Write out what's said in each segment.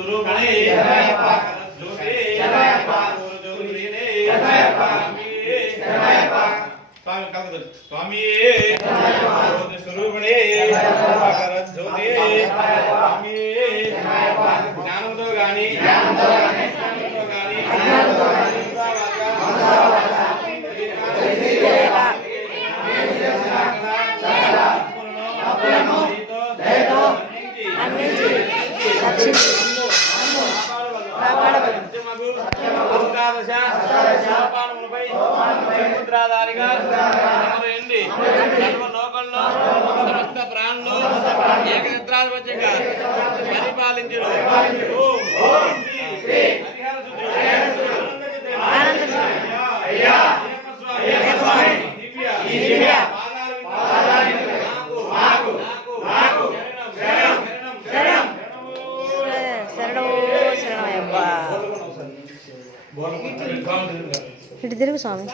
సురుమణి జ్యోతి సూర్యుని స్వామి కాదు స్వామి సురుమణి జ్యోతి స్వామి జ్ఞానంతో గాని జ్ఞానంతో గాని Thank you. సముద్రాధారిగా అమరయండి. సర్వ లోకంలో సమస్త ప్రాణులు ఏకచిత్రాధిపత్యంగా పరిపాలించును ఓం. శ్రీ హరిహర శుద్ధి ఇటు తిరుగు స్వామి.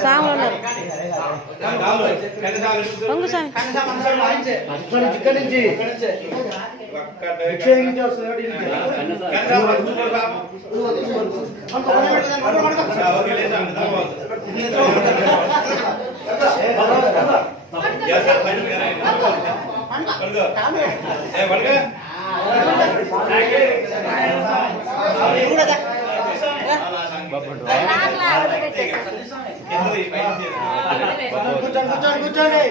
స్వామి ఉన్నారు పొంగు స్వామి. ఇక్కడి కూర్చోండి కూర్చోండి కూర్చోండి